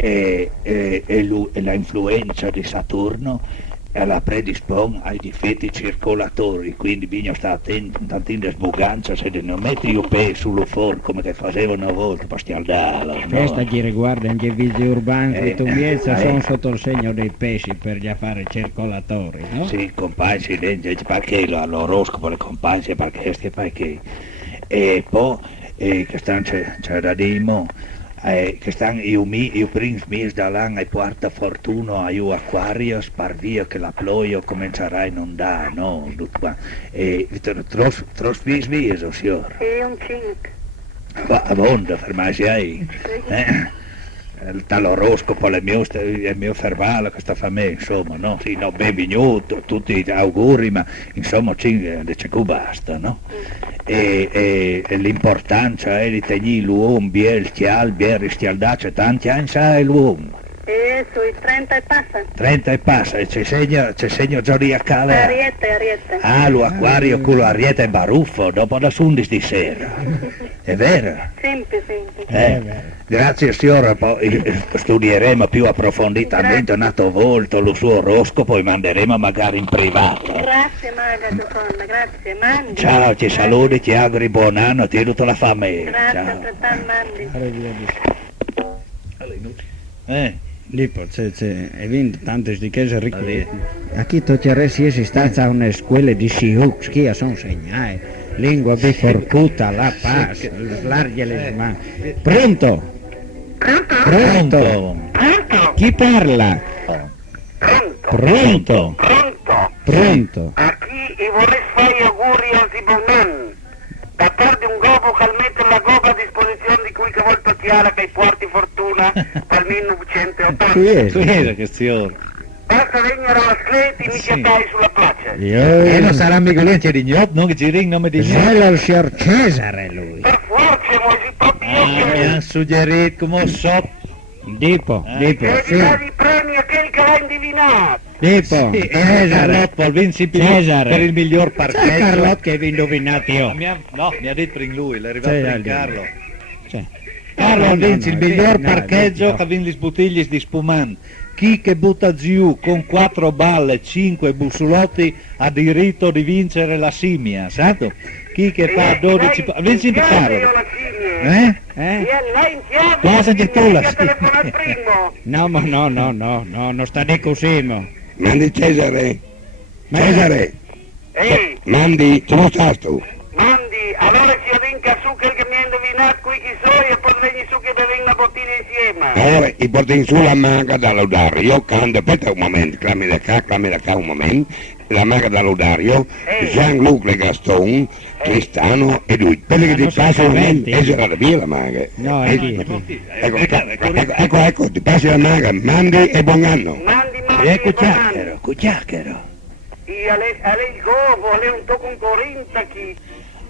e la influenza di Saturno la predispone ai difetti circolatori, quindi bisogna stare attenti, un tantino sbuganza, se non metti io pe sullo fuoco come che facevano una volta per stialdarlo, no? Questa chi riguarda anche i vigili urbani, Eh, tu miezza eh. sono sotto il segno dei pesci per gli affari circolatori, no? Sì, compagni, si legge perché l'oroscopo, le compagnie, perché questi perché. E poi, che stanno, c'è da dire, che stanno io primi mesi dall'anno e porta fortuna a io acquario, spar via che la ploia comincerà a inondare, no? E tros viso, signor. E un 5. A onda, fermarsi ahí. Dall'oroscopo, il mio fermale che sta a me, insomma, no? Sì, no, benvenuto, tutti gli auguri, ma insomma c'è basta, no? E l'importanza è di tenere l'uomo, il chial, ristialdace, tanti anni sa l'uomo. E sui 30 e passa. 30 e passa, e c'è segno zodiacale. Ariete. Ah, lo acquario con Ariete e baruffo, dopo le 11 di sera. È vero? Sempre. Grazie signora, poi studieremo più approfonditamente un altro volto lo suo oroscopo e manderemo magari in privato. Grazie Maga Giovanna, grazie. Mandi. Ciao, ti saluti, ti auguri buon anno, ti tutta la famiglia. Grazie, Ciao. altrettanto Mandi. Lì poi c'è vinto tante di chiese ricche. A chi toccare si sta a una scuola di Siux, chi sono segnati, lingua biforcuta, la paz, larghe le mani. Pronto? Pronto? Chi parla? Pronto? Pronto? A chi vorrei fare gli auguri al Zibonan, da parte un gobo che mette la goba a disposizione di cui che vuol chiara che porti fortuna dal 1980. Chi è? Tu era che signor. Basta venire alla Scleti e mi chiatai sulla piazza. E non Io... sarà mica niente di gnot, no? Che ci ring nome di gnot. Quello è il signor Cesare lui. Per forza, Moisi, proprio io Mi che hanno suggerito come so. Dipo, e sì. di dare i premi a quelli che l'ha indovinato. Dipo, Cesare. Carlotto, il Vinci Cesare. per il miglior C'è parcheggio. Carlotto che vi indovinato io. Mi ha detto per lui, l'è arrivato Sì, per dai, Carlo. Cioè, Carlo vince il miglior no, parcheggio no. che vince le bottiglie di spumante. Chi che butta giù con 4 balle, 5 busolotti ha diritto di vincere la simia, santo? Chi che fa 12 vinci di Carlo. Io la simia. Eh? E là in fiamme. Cosa che tu la Che simia? telefona al primo. No, ma no, non sta di così, mo. Mandi Cesare, Cesare, Ehi, mandi, come stai tu? Mandi, allora ci vinca su quel che mi ha indovinato qui chi so e poi veni su che bevi una bottiglia insieme. Allora, i porti in su la maga da lodare, io canto, aspetta un momento, clammi da qua un momento, la maga da lodario, Jean-Luc Le Gaston, Tristano e lui, quelli che ti non sono passano parenti? e sarà via la maga. No, è chi? Ecco, ti passi la maga, mandi e buon anno. Mandi, Ecco e chiacchiero, chiacchiero. E a lei il gobo, a lei un tocco un corinta chi.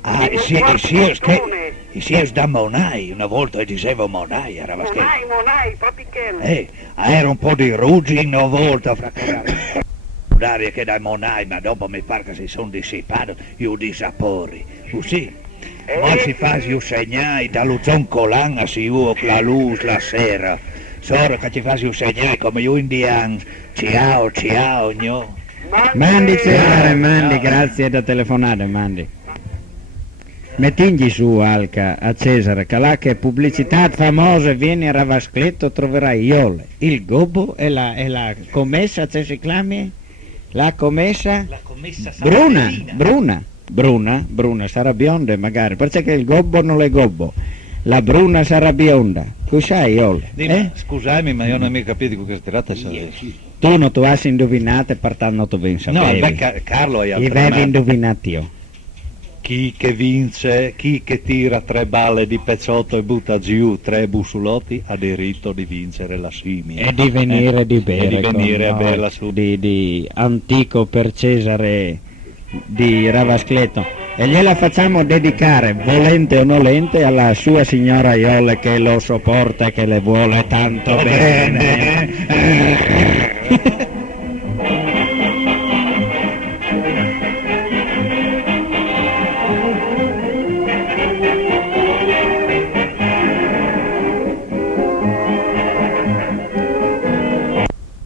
Ah, i sies da Monai, una volta dicevo Monai, era Monai, proprio che. era un po' di ruggine una volta, fra l'aria che dai Monai, ma dopo mi pare che si sono dissipati i sapori, così. Ma si fa io segnai dallo zoncolan si io la luce la sera, solo che ci fa io segnai come io indiani, ciao, no? Mandi Cesare, mandi, grazie da telefonare, mandi. Mettigli su Alca a Cesare, che là che pubblicità famosa, vieni a Ravascletto, troverai Iole, il gobbo e la commessa, se si chiami? La commessa? La commessa Bruna, sarà bionda magari, perché il gobbo non è gobbo, la bruna sarà bionda, tu sai Iole? Scusami, ma io non ho mica capito di che si tratta. Tu non tu hai indovinato e pertanto tu ben No, sapevi. Carlo è Li avevi indovinato io. Chi che vince, chi che tira 3 balle di pezzotto e butta giù 3 busolotti ha diritto di vincere la simia. E di venire di bere. E di venire a con noi, berla su. di antico per Cesare di Ravascletto. E gliela facciamo dedicare, volente o nolente, alla sua signora Iole che lo sopporta e che le vuole tanto bene.